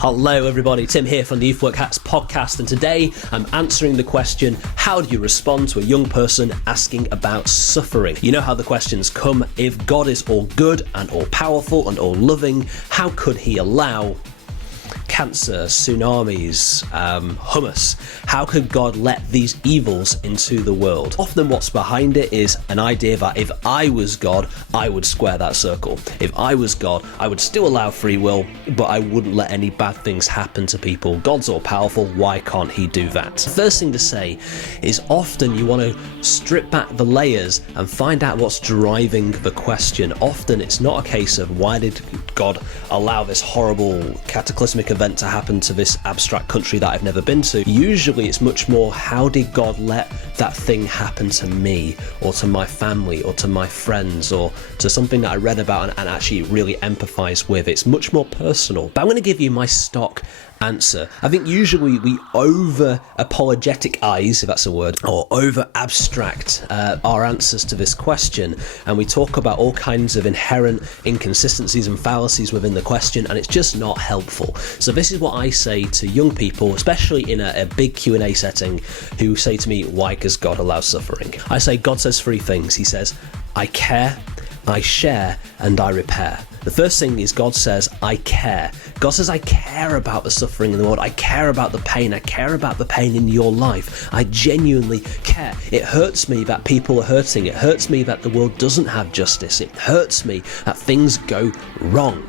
Hello everybody, Tim here from the Youth Work Hacks podcast, and today I'm answering the question, how do you respond to a young person asking about suffering? You know how the questions come. If God is all good and all powerful and all loving, how could he allow cancer, tsunamis, hummus? How could God let these evils into the world? Often what's behind it is an idea that if I was God, I would square that circle. If I was God, I would still allow free will, but I wouldn't let any bad things happen to people. God's all powerful, why can't he do that? The first thing to say is often you want to strip back the layers and find out what's driving the question. Often it's not a case of why did God allow this horrible cataclysmic event to happen to this abstract country that I've never been to. Usually it's much more, how did God let that thing happen to me or to my family or to my friends or to something that I read about and actually really empathize with. It's much more personal. But I'm going to give you my stock answer. I think usually we over apologetikize, if that's a word, or over abstract our answers to this question, and we talk about all kinds of inherent inconsistencies and fallacies within the question, and it's just not helpful. So this is what I say to young people, especially in a big Q&A setting, who say to me, why does God allow suffering? I say God says three things. He says, I care, I share, and I repair. The first thing is God says, I care. God says, I care about the suffering in the world. I care about the pain. I care about the pain in your life. I genuinely care. It hurts me that people are hurting. It hurts me that the world doesn't have justice. It hurts me that things go wrong.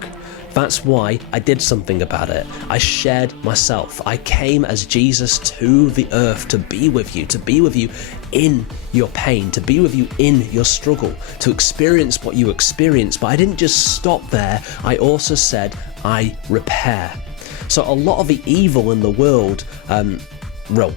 That's why I did something about it. I shared myself. I came as Jesus to the earth to be with you in your pain, to be with you in your struggle, to experience what you experience. But I didn't just stop there. I also said, I repair. So a lot of the evil in the world,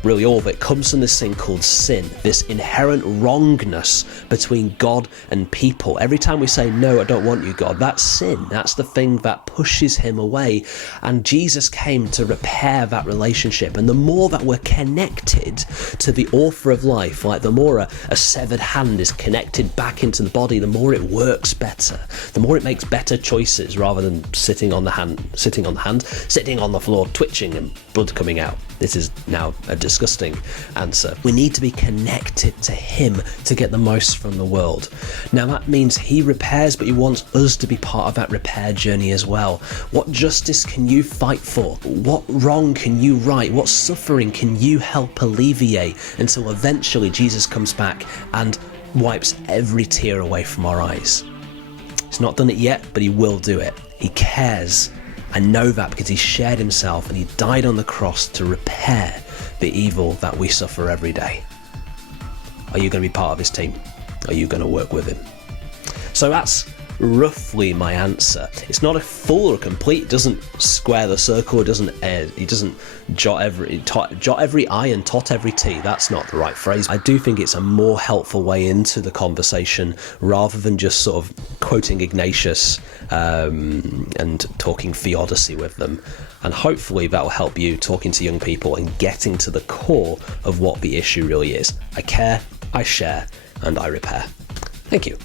really all of it, comes from this thing called sin, this inherent wrongness between God and people. Every time we say, no, I don't want you, God, that's sin. That's the thing that pushes him away. And Jesus came to repair that relationship. And the more that we're connected to the author of life, like the more a severed hand is connected back into the body, the more it works better, the more it makes better choices rather than sitting on the floor, twitching and blood coming out. This is now a disgusting answer. We need to be connected to him to get the most from the world. Now that means he repairs, but he wants us to be part of that repair journey as well. What justice can you fight for? What wrong can you right? What suffering can you help alleviate until eventually Jesus comes back and wipes every tear away from our eyes? He's not done it yet, but he will do it. He cares. I know that because he shared himself and he died on the cross to repair the evil that we suffer every day. Are you going to be part of his team? Are you going to work with him? So that's roughly my answer. It's not a full or complete. It doesn't square the circle. It doesn't jot every I and tot every T. That's not the right phrase. I do think it's a more helpful way into the conversation rather than just sort of quoting Ignatius and talking theodicy with them. And hopefully that will help you talking to young people and getting to the core of what the issue really is. I care, I share, and I repair. Thank you.